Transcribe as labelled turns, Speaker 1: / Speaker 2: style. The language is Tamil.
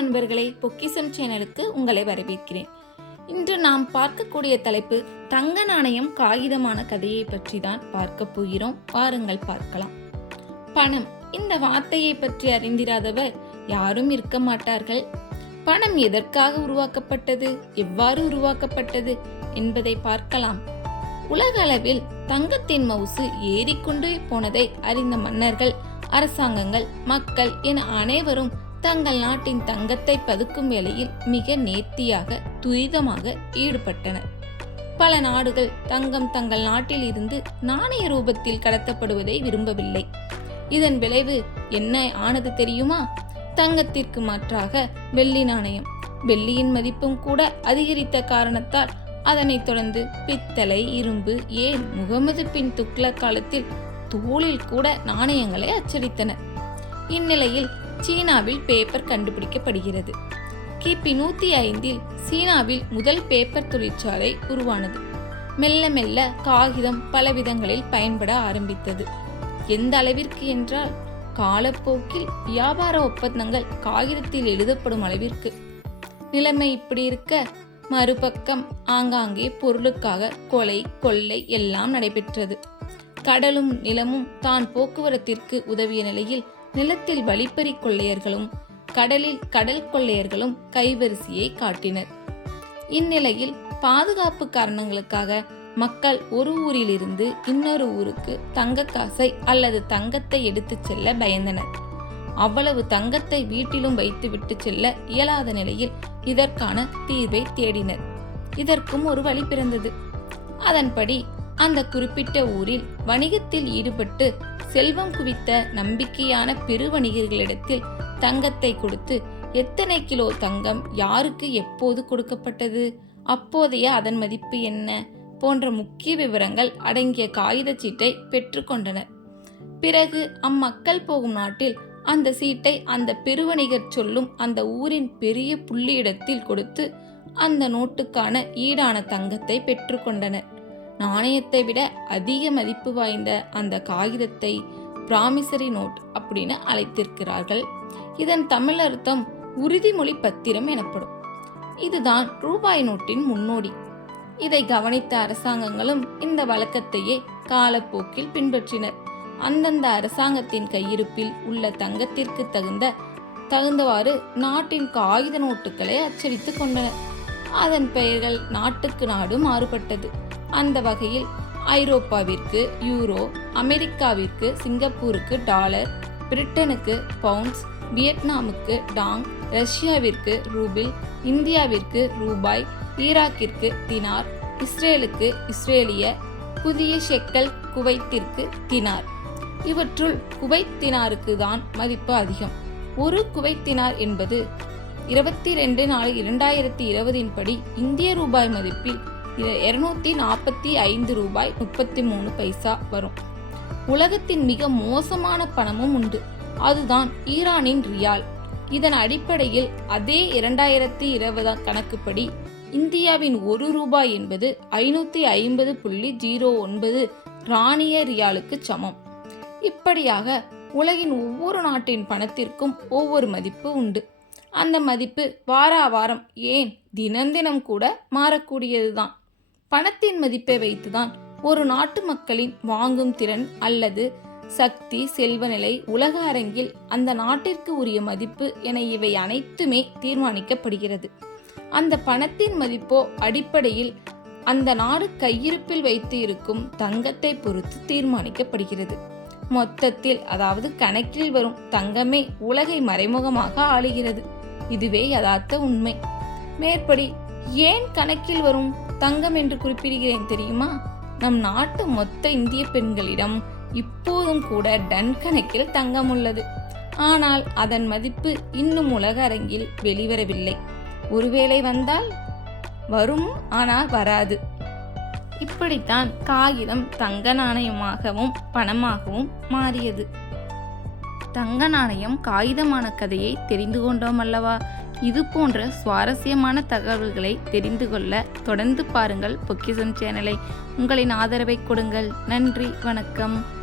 Speaker 1: நண்பர்களே பொக்கிசம் சேனலுக்கு உங்களை வரவேற்கிறேன். இன்று நாம் பார்க்கக்கூடிய தலைப்பு தங்க நாணயம் காகிதமான கதையை பற்றி தான் பார்க்க போகிறோம். வாருங்கள் பார்க்கலாம். பணம். இந்த வார்த்தையை பற்றி அறிந்திராதவர் யாரும் இருக்க மாட்டார்கள். பணம் எதற்காக உருவாக்கப்பட்டது? எவ்வாறு உருவாக்கப்பட்டது என்பதை பார்க்கலாம். உலக அளவில் தங்கத்தின் மவுசு ஏறிக்கொண்டே போனதை அறிந்த மன்னர்கள் அரசாங்கங்கள் மக்கள் என அனைவரும் தங்கள் நாட்டின் தங்கத்தை பதுக்கும் வேளையில் மிக நேர்த்தியாக துரிதமாக ஈடுபட்டனர் பல நாடுகள் தங்கம் தங்கள் நாட்டில் இருந்து நாணய ரூபத்தில் கடத்தப்படுவதை விரும்பவில்லை. இதன் விளைவு என்ன ஆனது தெரியுமா? தங்கத்திற்கு மாற்றாக வெள்ளி நாணயம். வெள்ளியின் மதிப்பும் கூட அதிகரித்த காரணத்தால் அதனைத் தொடர்ந்து பித்தளை இரும்பு ஏன் முகமது பின் துக்ளக் காலத்தில் தோளில் கூட நாணயங்களை அச்சடித்தனர் இந்நிலையில் சீனாவில் பேப்பர் கண்டுபிடிக்கப்படுகிறது. கிபி நூத்தி ஐந்தில் சீனாவில் முதல் பேப்பர் தொழிற்சாலை உருவானது. மெல்ல மெல்ல காகிதம் பல விதங்களில் பயன்பட ஆரம்பித்தது. எந்த அளவிற்கு என்றால் காலப்போக்கில் வியாபார ஒப்பந்தங்கள் காகிதத்தில் எழுதப்படும் அளவிற்கு. நிலைமை இப்படி இருக்க மறுபக்கம் ஆங்காங்கே பொருளுக்காக கொலை கொள்ளை எல்லாம் நடைபெற்றது. கடலும் நிலமும் தான் போக்குவரத்திற்கு உதவிய நிலையில் நிலத்தில் வழிப்பறி கொள்ளையர்களும் கடலில் கடல் கொள்ளையர்களும் கைவரிசையை காட்டினர். இந்நிலையில் பாதுகாப்பு காரணங்களுக்காக மக்கள் ஒரு ஊரிலிருந்து இன்னொரு ஊருக்கு தங்க காசை அல்லது தங்கத்தை எடுத்துச் செல்ல பயந்தனர். அவ்வளவு தங்கத்தை வீட்டிலும் வைத்துவிட்டு செல்ல இயலாத நிலையில் இதற்கான தீர்வை தேடினர். இதற்கும் ஒரு வழி பிறந்தது. அதன்படி அந்த குறிப்பிட்ட ஊரில் வணிகத்தில் ஈடுபட்டு செல்வம் குவித்த நம்பிக்கையான பெரு வணிகர்களிடத்தில் தங்கத்தை கொடுத்து எத்தனை கிலோ தங்கம் யாருக்கு எப்போது கொடுக்கப்பட்டது? அப்போதைய அதன் மதிப்பு என்ன? போன்ற முக்கிய விவரங்கள் அடங்கிய காகிதச் சீட்டை பெற்றுக்கொண்டனர் பிறகு அம்மக்கள் போகும் நாட்டில் அந்த சீட்டை அந்த பெருவணிகர் சொல்லும் அந்த ஊரின் பெரிய புள்ளியிடத்தில் கொடுத்து அந்த நோட்டுக்கான ஈடான தங்கத்தை பெற்றுக்கொண்டனர் நாணயத்தை விட அதிக மதிப்பு வாய்ந்த அந்த காகிதத்தை பிராமிசரி நோட் அப்படின்னு அழைத்திருக்கிறார்கள். இதன் தமிழ் அர்த்தம் உறுதிமொழி பத்திரம் எனப்படும். இதுதான் ரூபாய் நோட்டின் முன்னோடி. இதை கவனித்த அரசாங்கங்களும் இந்த வழக்கத்தையே காலப்போக்கில் பின்பற்றினர். அந்தந்த அரசாங்கத்தின் கையிருப்பில் உள்ள தங்கத்திற்கு தகுந்த தகுந்தவாறு நாட்டின் காகித நோட்டுகளை அச்சடித்துக் கொண்டனர். அதன் பெயர்கள் நாட்டுக்கு நாடு மாறுபட்டது. அந்த வகையில் ஐரோப்பாவிற்கு யூரோ அமெரிக்காவிற்கு சிங்கப்பூருக்கு டாலர் பிரிட்டனுக்கு பவுண்ட்ஸ் வியட்நாமுக்கு டாங் ரஷ்யாவிற்கு ரூபில் இந்தியாவிற்கு ரூபாய் ஈராக்கிற்கு தினார் இஸ்ரேலுக்கு இஸ்ரேலிய புதிய ஷெக்கல் குவைத்திற்கு தினார். இவற்றுள் குவைத் தினாருக்கு தான் மதிப்பு அதிகம். ஒரு குவைத் தினார் என்பது இருபத்தி ரெண்டு நாலு இரண்டாயிரத்தி இருபதின் படி இந்திய ரூபாய் மதிப்பில் இருநூத்தி நாற்பத்தி ஐந்து ரூபாய் முப்பத்தி மூணு பைசா வரும். உலகத்தின் மிக மோசமான பணமும் உண்டு. அதுதான் ஈரானின் ரியால். இதன் அடிப்படையில் அதே இரண்டாயிரத்தி இருபதாம் கணக்குப்படி இந்தியாவின் ஒரு ரூபாய் என்பது ஐநூத்தி ஐம்பது புள்ளி ஜீரோ ஒன்பது ராணிய ரியாலுக்கு சமம். இப்படியாக உலகின் ஒவ்வொரு நாட்டின் பணத்திற்கும் ஒவ்வொரு மதிப்பு உண்டு. அந்த மதிப்பு வாரா வாரம் ஏன் தினம் தினம் கூட மாறக்கூடியதுதான். பணத்தின் மதிப்பை வைத்துதான் ஒரு நாட்டு மக்களின் வாங்கும் திறன் அல்லது சக்தி செல்வநிலை உலக அரங்கில் அந்த நாட்டிற்கு உரிய மதிப்பு என இவை அனைத்துமே தீர்மானிக்கப்படுகிறது. அந்த பணத்தின் மதிப்போ அடிப்படையில் அந்த நாடு கையிருப்பில் வைத்து இருக்கும் தங்கத்தை பொறுத்து தீர்மானிக்கப்படுகிறது. மொத்தத்தில் அதாவது கணக்கில் வரும் தங்கமே உலகை மறைமுகமாக ஆளுகிறது. இதுவே யதார்த்த உண்மை. மேற்படி ஏன் கணக்கில் வரும் தங்கம் என்று குறிப்பிடுகிறேன் தெரியுமா? நம் நாட்டு மொத்த இந்திய பெண்களிடம் இப்போதும் கூட டன் கணக்கில் தங்கம் உள்ளது. ஆனால் அதன் மதிப்பு இன்னும் உலக அரங்கில் வெளிவரவில்லை. ஒருவேளை வந்தால்? வரும் ஆனால் வராது. இப்படித்தான் காகிதம் தங்க நாணயமாகவும் பணமாகவும் மாறியது. தங்க நாணயம் காகிதமான கதையை தெரிந்து கொண்டோம் அல்லவா? இது போன்ற சுவாரஸ்யமான தகவல்களை தெரிந்து கொள்ள தொடர்ந்து பாருங்கள் பொக்கிசம் சேனலை. உங்களின் ஆதரவை கொடுங்கள். நன்றி வணக்கம்.